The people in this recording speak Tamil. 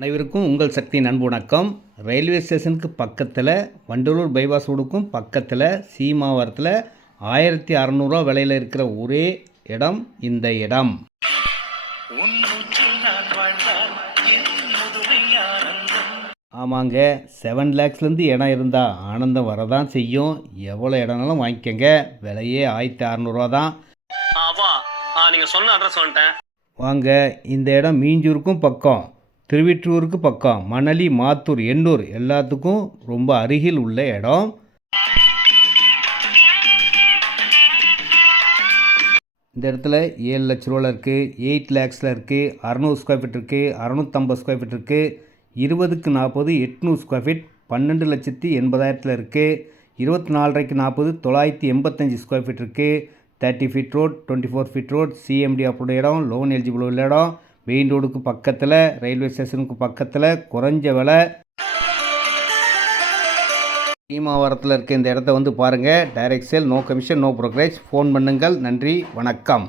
அனைவருக்கும் உங்கள் சக்தியின் அன்பு வணக்கம். ரயில்வே ஸ்டேஷனுக்கு பக்கத்தில் வண்டலூர் பைபாஸ் ரோடுக்கும் பக்கத்தில் சீமாவரத்தில் 1600 விலையில் இருக்கிற ஒரே இடம் இந்த இடம். ஆமாங்க, 7 lakhsலேருந்து இடம் இருந்தால் ஆனந்தம் வரதான் செய்யும். எவ்வளோ இடம்னாலும் வாங்கிக்கோங்க. விலையே 1600 தான். நீங்கள் சொன்ன அட்ரஸ் வந்துட்டேன். வாங்க, இந்த இடம் மீஞ்சூருக்கும் பக்கம், திருவிற்றூருக்கு பக்கம், மணலி, மாத்தூர், எண்ணூர் எல்லாத்துக்கும் ரொம்ப அருகில் உள்ள இடம். இந்த இடத்துல 7 லட்ச ரூபாவில் இருக்குது, 8 lakhsல இருக்குது, 600 ஸ்கொயர் ஃபீட் இருக்குது, 650 ஸ்கொயர் ஃபீட் இருக்குது, 20க்கு 40 800 ஸ்கொயர் ஃபீட் 12,80,000 இருக்குது, 24க்கு 40 985 ஸ்கொயர் ஃபீட் இருக்குது, 30 feet road, 24 feet road, CMD approved இடம், லோன் எலிஜிபிள் உள்ள இடம், மெயின் ரோடுக்கு பக்கத்தில், ரயில்வே ஸ்டேஷனுக்கு பக்கத்தில், குறைஞ்ச விலை. சீமாவரத்தில் இருக்க இந்த இடத்த வந்து பாருங்கள். Direct sale, no commission, no brokerage. Phone பண்ணுங்கள். நன்றி, வணக்கம்.